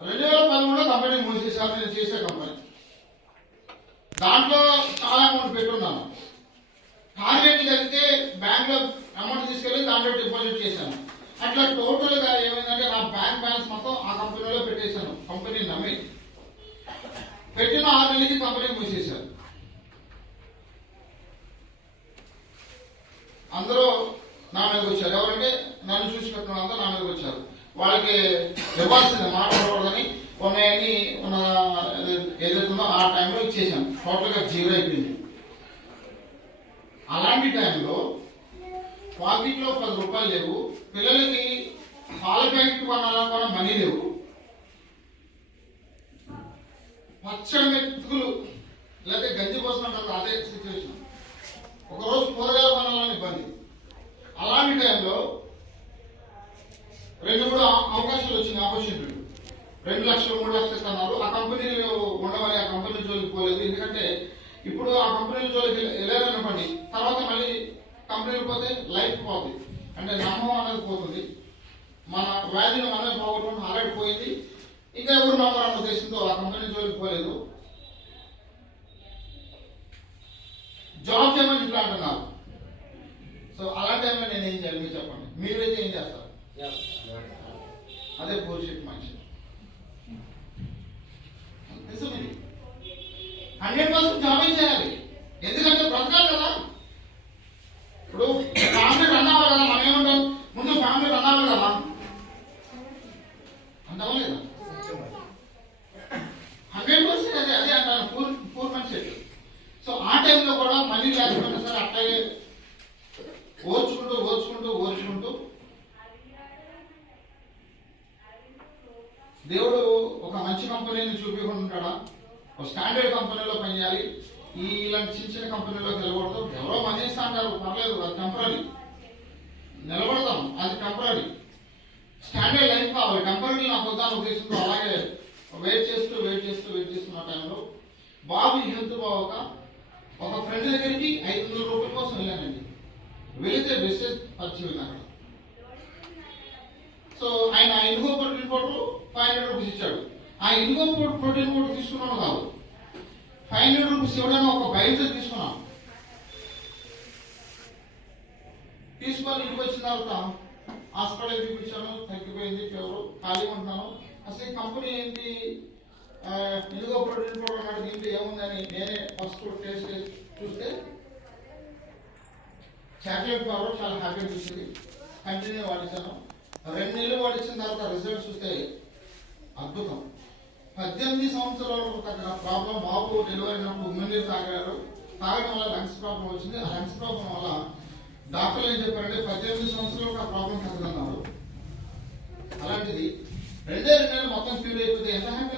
2013లో company మూసేసారు. నేను చేసే company దాంట్లో చాలా అమౌంట్ పెట్టున్నాను. టార్గెట్ కలిగితే బ్యాంక్ లో అమౌంట్ తీసుకెళ్లి దాంట్లో డిపాజిట్ చేశాను. అట్లా టోటల్ గా ఏమైందంటే నా బ్యాంక్ బ్యాలెన్స్ మొత్తం ఆ కంపెనీలో పెట్టేశాను. కంపెనీ నమ్మి పెట్టిన 6 నెలలకి కంపెనీ మూసేశారు. అందరూ నా మీదకి వచ్చారు. ఎవరంటే నన్ను చూసి పెట్టిన వాళ్ళంతా నా మీదకి వచ్చారు. వాళ్ళకి ఇవ్వాల్సింది మాట్లాడకూడదని ఉన్నాయని ఏదైతుందో ఆ టైంలో ఇచ్చేసాను. టోటల్ గా జీరో అయిపోయింది. అలాంటి టైంలో పాకెట్ లో 10 రూపాయలు లేవు. పిల్లలకి పాల ప్యాకెట్ కొనాలని కూడా మనీ లేవు. పచ్చడి మెతుకులు లేకపోతే గంజి పోసినట్టు అదే సిచ్యువేషన్. ఒకరోజు కూరగాయలు కొనాలని ఇబ్బంది. అలాంటి టైంలో 2-3 అవకాశాలు వచ్చినాయి. ఆపర్చునిటీ 2 లక్షలు 3 లక్షలు ఇస్తున్నారు. ఆ కంపెనీలు ఉండవని ఆ కంపెనీ జోలికి పోలేదు. ఎందుకంటే ఇప్పుడు ఆ కంపెనీల జోలికి వెళ్ళారనుకోండి, తర్వాత మళ్ళీ కంపెనీలు పోతే లైఫ్ పోతుంది. అంటే నమ్మకం అనేది పోతుంది. మన వ్యాధిని మనమే పోగొట్టుకుని ఆల్రెడీ పోయింది. ఇంకా ఎవరు నమ్మాలన్న ఉద్దేశంతో ఆ కంపెనీ జోలికి పోలేదు. జాబ్ చేయమని ఇంట్లో అంటున్నారు. సో అలాంటి టైంలో నేను ఏం చేయాలి మీరు చెప్పండి. మీరైతే ఏం చేస్తారు? అదే బుల్షిట్ మనిషి. 100% జాబ్ చేయాలి. ఎందుకంటే బ్రతకాలి కదా. ఇప్పుడు ఫ్యామిలీ రన్ అవ్వాలి కదా. మనం ఏమంటాం, ముందు ఫ్యామిలీ రన్ అవ్వాలి కదా అంటావా లేదా? 100% అదే అదే అంటాను. పూర్ మనిషి. సో ఆ టైంలో కూడా మనీ లేకపోయినా సరే అట్లాగే ఓర్చుకుంటూ దేవుడు ఒక మంచి కంపెనీని చూపించుకుంటాడా? ఒక స్టాండర్డ్ కంపెనీలో పనిచేయాలి. ఇలాంటి చిన్న కంపెనీలోకి వెళ్ళకూడదు. ఎవరో మనీ ఇస్తా అంటారు, పర్లేదు, అది టెంపరీ. నిలబడతాం, అది టెంపరీ. స్టాండర్డ్ లైఫ్ కావాలి. టెంపరీ నాకు వద్దాని ఉద్దేశంతో అలాగే వెయిట్ చేస్తున్న టైంలో బాబు హెల్త్ బాగోక ఒక ఫ్రెండ్ దగ్గరికి 500 రూపాయల కోసం వెళ్ళానండి. వెళితే మెసేజ్ పరిచయం అక్కడ. సో ఆయన ఇనుగో ప్రోటీన్ పౌడర్ 500 రూపీస్ ఇచ్చాడు. ఆ ఇనుగో ప్రోటీన్ పౌడర్ తీసుకున్నాను కాదు, 500 రూపీస్ ఇవ్వడానికి ఒక బయట తీసుకున్నాను. తీసుకొని ఇంటికి వచ్చిన తర్వాత హాస్పిటల్ చూపించాను. తగ్గిపోయింది, ఫీవర్, ఖాళీ ఉంటున్నాను. అసలు ఈ కంపెనీ ఏంటి, ఇదిగో ప్రోటీన్ పౌడర్ అన్నాడు, దీంట్లో ఏముందని నేనే ఫస్ట్ టేస్ట్ చూస్తే చాక్లెట్ పౌడర్ చాలా హ్యాపీ అనిపించింది. కంటిన్యూ వాడించాను. 2 నెలలు వాడించిన తర్వాత రిజల్ట్ చూస్తే అద్భుతం. 18 సంవత్సరాలకు తగ్గ ప్రాబ్లం బాబు డెలివరీ అయినప్పుడు ఉమ్మినీరు తాగారు. తాగడం వల్ల లంగ్స్ ప్రాబ్లం వచ్చింది. ఆ లంగ్స్ ప్రాబ్లం వల్ల డాక్టర్లు ఏం చెప్పారంటే 18 సంవత్సరాలకు ఆ ప్రాబ్లం తగ్గదన్నారు. అలాంటిది 2 నెలలు మొత్తం క్యూర్ అయిపోతే ఎంత హ్యాపీ